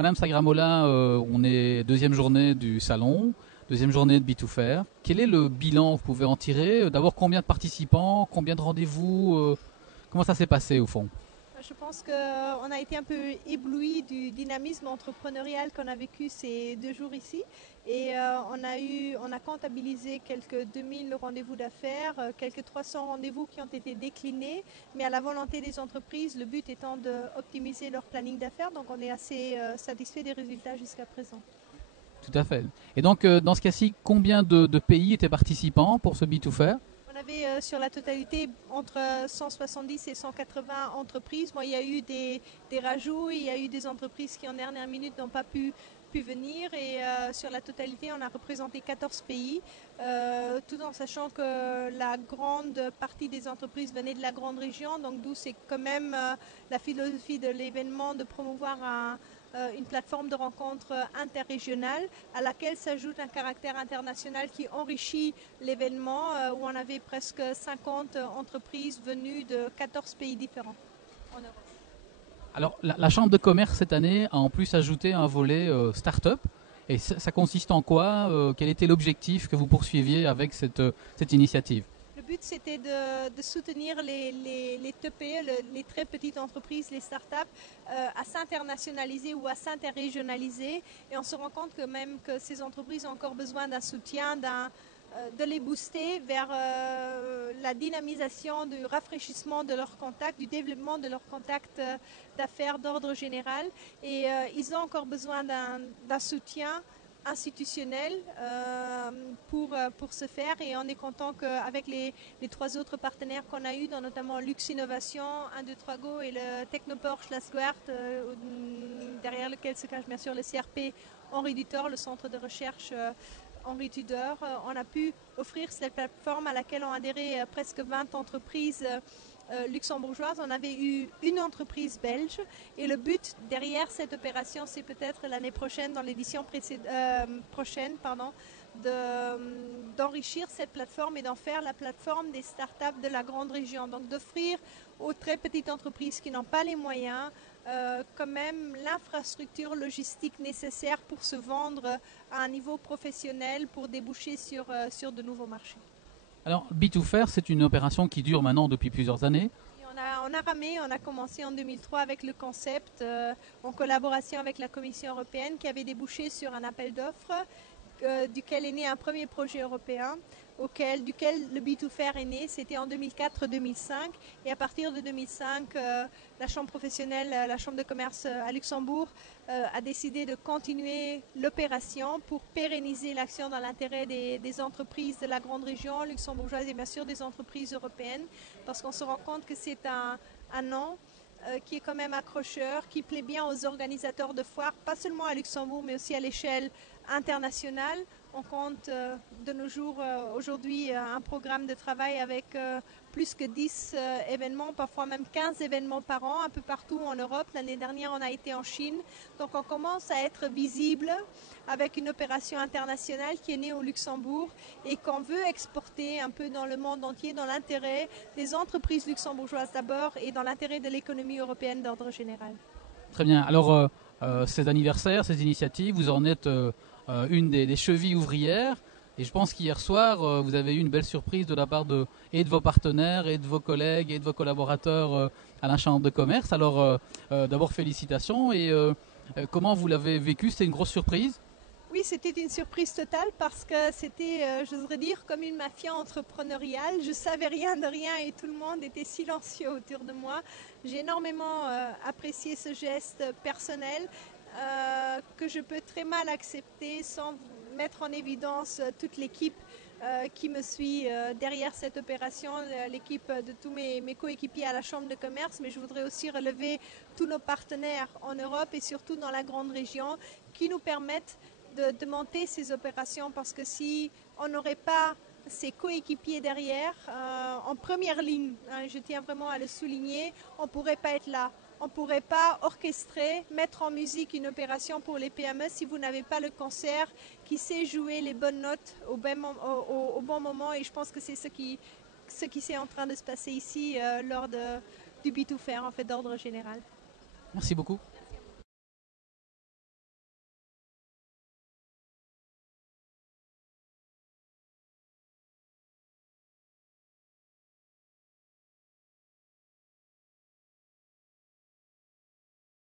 Madame Sagramola, on est deuxième journée du salon, deuxième journée de B2Fair. Quel est le bilan que vous pouvez en tirer? D'abord, combien de participants, combien de rendez-vous, comment ça s'est passé au fond? Je pense qu'on a été un peu ébloui du dynamisme entrepreneurial qu'on a vécu ces 2 jours ici. Et on a comptabilisé quelques 2000 rendez-vous d'affaires, quelques 300 rendez-vous qui ont été déclinés, mais à la volonté des entreprises, le but étant d'optimiser leur planning d'affaires. Donc on est assez satisfait des résultats jusqu'à présent. Tout à fait. Et donc, dans ce cas-ci, combien de pays étaient participants pour ce B2Fair? On avait sur la totalité entre 170 et 180 entreprises. Bon, il y a eu des rajouts, il y a eu des entreprises qui en dernière minute n'ont pas pu venir et sur la totalité on a représenté 14 pays, tout en sachant que la grande partie des entreprises venaient de la grande région, donc d'où c'est quand même la philosophie de l'événement de promouvoir une plateforme de rencontre interrégionale à laquelle s'ajoute un caractère international qui enrichit l'événement où on avait presque 50 entreprises venues de 14 pays différents en Europe. Alors, la Chambre de commerce cette année a en plus ajouté un volet start-up. Et ça consiste en quoi? Quel était l'objectif que vous poursuiviez avec cette initiative? Le but, c'était de soutenir les TPE, les très petites entreprises, les startups, à s'internationaliser ou à s'interrégionaliser. Et on se rend compte que même que ces entreprises ont encore besoin d'un soutien, de les booster vers la dynamisation, du rafraîchissement de leurs contacts, du développement de leurs contacts d'affaires d'ordre général. Et ils ont encore besoin d'un soutien institutionnel pour ce faire, et on est content qu'avec les 3 autres partenaires qu'on a eu, dont notamment Lux Innovation, 1, 2, 3 Go et le Technoport Schlasguert, derrière lequel se cache bien sûr le CRP Henri Dutor, le centre de recherche Henri Tudor, on a pu offrir cette plateforme à laquelle ont adhéré presque 20 entreprises luxembourgeoises. On avait eu une entreprise belge et le but derrière cette opération, c'est peut-être l'année prochaine, dans l'édition prochaine, d'enrichir cette plateforme et d'en faire la plateforme des startups de la grande région. Donc d'offrir aux très petites entreprises qui n'ont pas les moyens quand même l'infrastructure logistique nécessaire pour se vendre à un niveau professionnel, pour déboucher sur de nouveaux marchés. Alors, B2Fair, c'est une opération qui dure maintenant depuis plusieurs années. On a ramé, on a commencé en 2003 avec le concept, en collaboration avec la Commission européenne, qui avait débouché sur un appel d'offres duquel est né un premier projet européen, duquel le B2Fair est né. C'était en 2004-2005, et à partir de 2005, la Chambre professionnelle, la Chambre de commerce à Luxembourg a décidé de continuer l'opération pour pérenniser l'action dans l'intérêt des entreprises de la grande région luxembourgeoise et bien sûr des entreprises européennes, parce qu'on se rend compte que c'est un nom qui est quand même accrocheur, qui plaît bien aux organisateurs de foires, pas seulement à Luxembourg, mais aussi à l'échelle internationale. On compte de nos jours aujourd'hui un programme de travail avec plus que 10 événements, parfois même 15 événements par an, un peu partout en Europe. L'année dernière, on a été en Chine. Donc on commence à être visible avec une opération internationale qui est née au Luxembourg et qu'on veut exporter un peu dans le monde entier, dans l'intérêt des entreprises luxembourgeoises d'abord et dans l'intérêt de l'économie européenne d'ordre général. Très bien. Alors, ces anniversaires, ces initiatives, vous en êtes une des chevilles ouvrières. Et je pense qu'hier soir, vous avez eu une belle surprise de la part de vos partenaires, et de vos collègues, et de vos collaborateurs à la Chambre de commerce. Alors, d'abord, félicitations. Et comment vous l'avez vécu? C'était une grosse surprise? Oui, c'était une surprise totale parce que c'était, j'oserais dire, comme une mafia entrepreneuriale. Je savais rien de rien et tout le monde était silencieux autour de moi. J'ai énormément apprécié ce geste personnel que je peux très mal accepter sans mettre en évidence toute l'équipe qui me suit derrière cette opération, l'équipe de tous mes coéquipiers à la Chambre de commerce, mais je voudrais aussi relever tous nos partenaires en Europe et surtout dans la grande région qui nous permettent de monter ces opérations, parce que si on n'aurait pas ses coéquipiers derrière, en première ligne, hein, je tiens vraiment à le souligner, on ne pourrait pas être là. On ne pourrait pas orchestrer, mettre en musique une opération pour les PME si vous n'avez pas le concert qui sait jouer les bonnes notes au bon moment. Et je pense que c'est ce qui est en train de se passer ici lors du B2Fair, en fait, d'ordre général. Merci beaucoup.